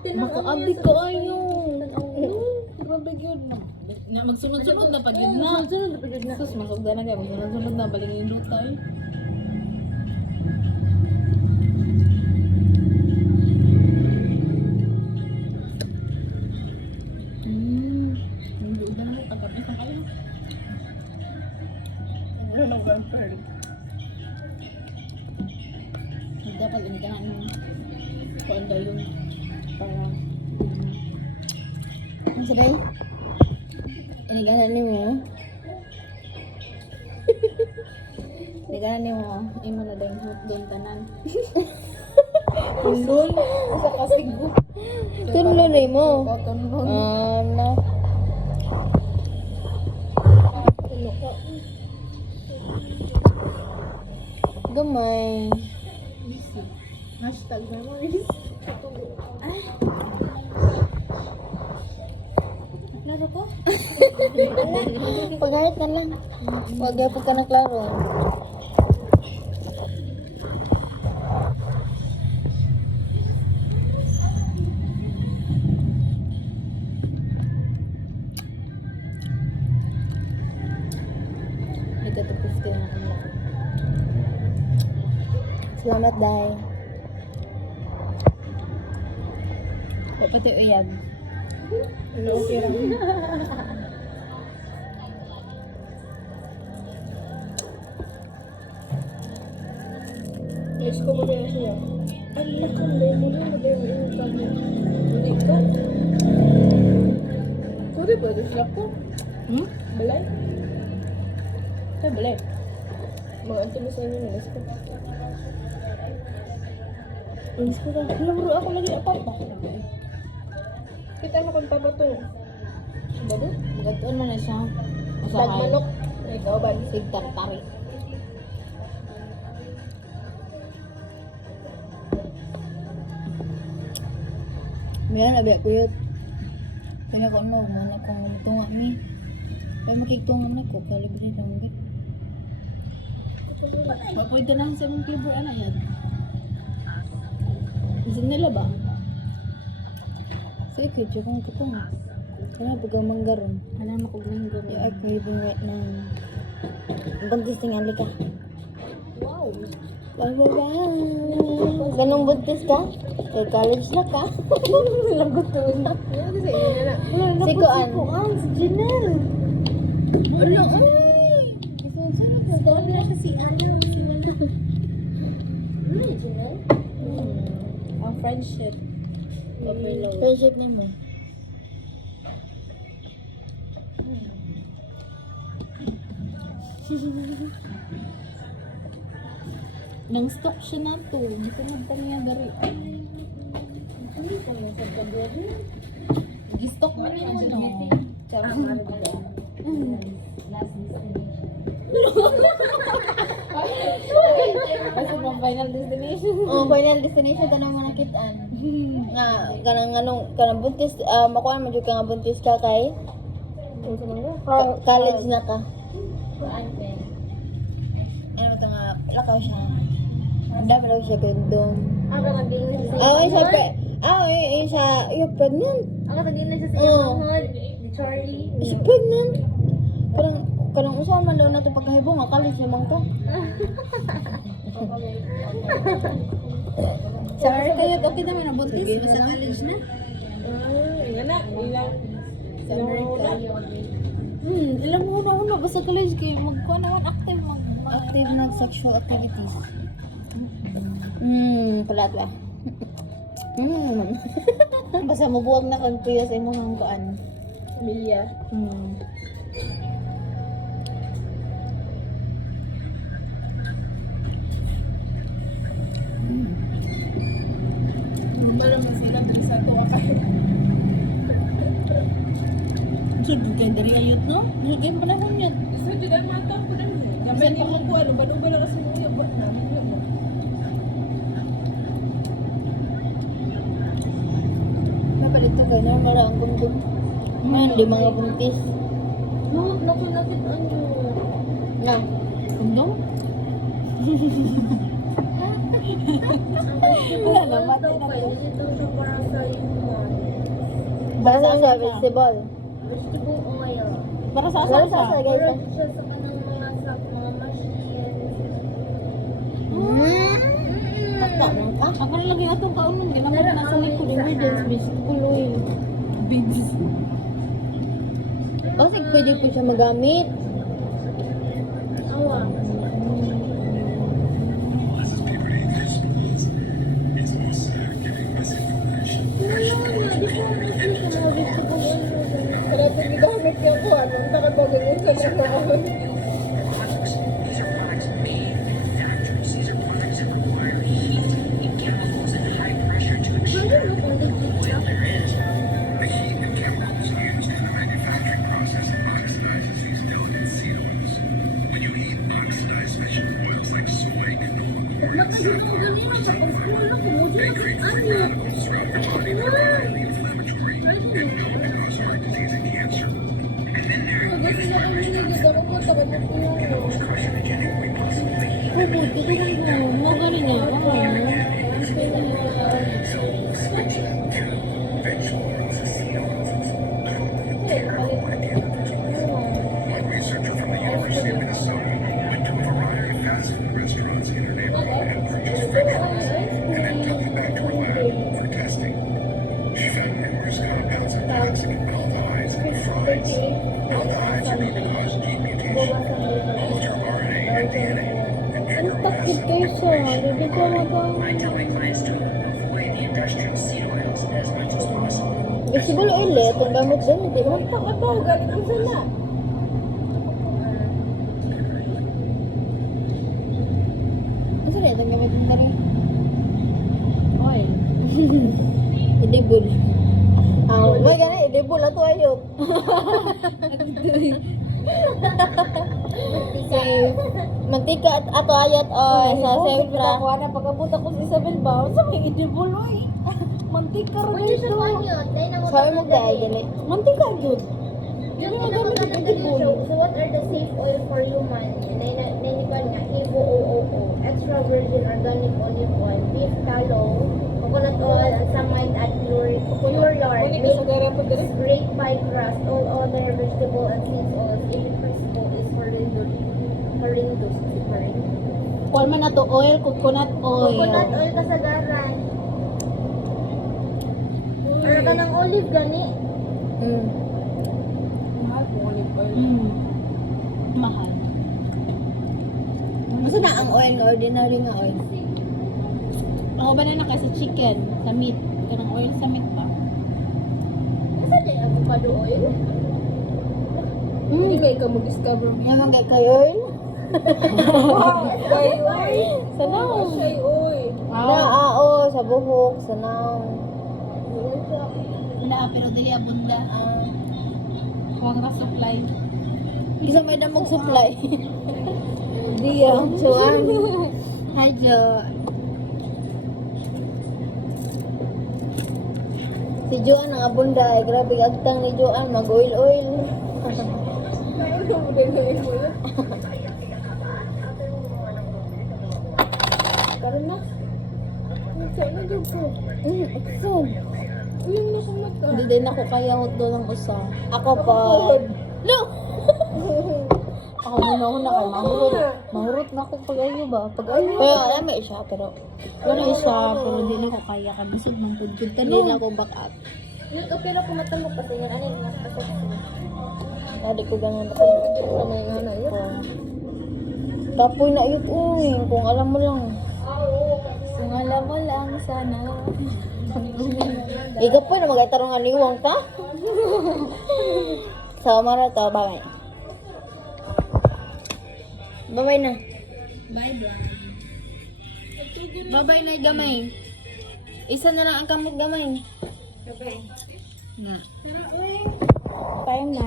Makaabdi ka ayo. Grabe yun. Magsunod-sunod na pag yun na. Magsunod na pag yun na. Sus, masugda na kayo. Magsunod-sunod na. Balik yung luta eh. Hindi udah na mo. Pagkabis na kayo. Ano nang grandparent? Dapat ini ka na kung ano yung para Ang sabay? Iniganan ni mo. Iniganan ni mo. imo na daw yung tanan. Tundol sa kasigo. Tunlo ni mo. Tundol. Ano? Gamay. Hashtag memories. Laro ko? Pagayat na lang. Huwag po ka naklaro. Nagtatapos ka na kami. Salamat, Day. Pati uyag. Ano okay lang? Yes ko mo kaya siya. Ang lakang lemon na lemon yung kanya. Hindi ka. Sorry ba? Dislap ko. Balay? Ay, balay. Mga antino sa inyo nilas ko. Nilas ko na. Laro ako lagi apa-apa. Kita mo kung taba to. Bado? Magatuon mo na siya. Bagmanok. Ikaw ba? Sigtartari. Miyan, abi ako yun. Kaya ko ano, mana kong tunga mi. Kaya makiktungan na ko, kalibre lang. Pwede na sa mong flavor ana yan. Isip nila ba? Sa ikit, yung kong kitunga. Kaya pagka manggaron. Alam mo kung mango Yung ay craving right ng buntis tingali ka. Wow! Wow! Ganong buntis ka? Kay college na ka? Lagot to na. Ano kasi yun na? Si Kuan. Si Janelle. Ano? Stone na siya si ano. Si Wala. Janelle? Ang friendship. Overload. Friendship ni mo. Nang stock siya na to. Masunod ka niya gari. Ano ka mo sa kablogo? Gi-stock man yun ano. Charang marabida. Last destination. Kasi pang final destination. Oh, final destination tanong mo nakitaan. Nga kanang buntis makuha mo jud ka nga buntis ka kay college na ka. Ano to nga lakaw siya. Anda ba daw siya kondom. Ako nag-English sa Ay siya pe. Siya yung pregnant. Ako nag-English sa Oh. ni Charlie. Siya pregnant. Kanang usaha man daw na to pagkahibong nga college lamang to. Sorry kayo, okay naman na buntis. Basta college na. Ilang. Sa America. Ilang una basta college kayo. Magkuha naman active. Active na sexual activities. Pala ba? Basta mabuwag na kang kuya sa imong hanggaan. Pamilya. Malamang sila sa tuwa kayo. Sud kay diri ayot no? Sud kay panahon yun. Sud di dai mata ko din. Gamay ni mo ko ano ba lang sa mga ba na. Napalit to kayo na ang kondom. Di mga buntis. No, nakunakit ano. Na. Kondom? Wala na, mati na to. Para sa sa vegetable. Vegetable oil. Para sa Para salsa. sa guys. Pero siya sa kanang mga sa mga machines. Ako na lagi atong kaunon. Ginamit na sa likod. Ingredients. Vegetable oil. Bibs. Kasi pwede po siya magamit. Awa. Para ito gigamit yung ko. Anong nakabagay sa nanoon. Ang takit kayo siya. Hindi ko magang... Vegetable oil eh. Itong gamit din. Hindi mo. Tapaw, galing ko sana. Ano na itong gamit mo rin? Oil. Edible. May gana edible ato ayok. Okay. Mantika at ato ayat o sa sempra. Ako na pagkabot ako sa Isabel ba? Sa may edible oil. Mantika rin Pwede siya ito. kanyot. Dahil na mo Sabi mo dahil gani. Mantika yun. Yung ginagamit na din siya. So what are the safe oil for human? Nainipan niya, Evo OOO, extra virgin organic olive oil, beef tallow, coconut oil, and some might add pure lard, Kunin ko sa gara pa gara. great pie crust, all other vegetable and seed oils, if it crispo is horrendous. Kuwan man na to oil, coconut oil. Coconut oil kasagaran. Pero ka ng olive gani. Mahal po olive oil. Mahal. Masa na ang oil nga ordinary nga oil? Ako ba na naka sa chicken, sa meat. Kanang oil sa meat pa. Asa di avocado oil? Hindi ba ikaw mag-discover mo? Nga mga kay oil? Kay oil. Sana. Siya oil. Oo, sa buhok, sa naong. Na, pero dili abunda. Huwag na supply. Isa may damog supply. Diya. Suan. Hi, Jo. Si Joan ang abunda. Grabe agtang ni Joan. Mag-oil-oil. Karon na. Saan na dyan ko? Ikson. Ulang na kung mata. Hindi din ako kaya hot doon ng usa. Ako pa. No! Ako muna kay mahurot. Mahurot na ako pag-ayo ba? Pag-ayo. Pero alam mo siya, pero Ano isa, pero hindi na ko kaya kabusog ng pudpud hindi tanong. na ako back up. Yun, okay na kung matamok kasi yan. Ano yung mas pasok? Hindi ko ganun ako. Ano yung ano yun? Kapoy na yun, uy. Kung alam mo lang. Kung alam mo lang sana. Igapoy na mag-aitarong aliwang ka. Sa mara to, bye-bye. Bye-bye na. Bye-bye. Bye-bye na gamay. Isa na lang ang kamot gamay. Okay. Na. Time na.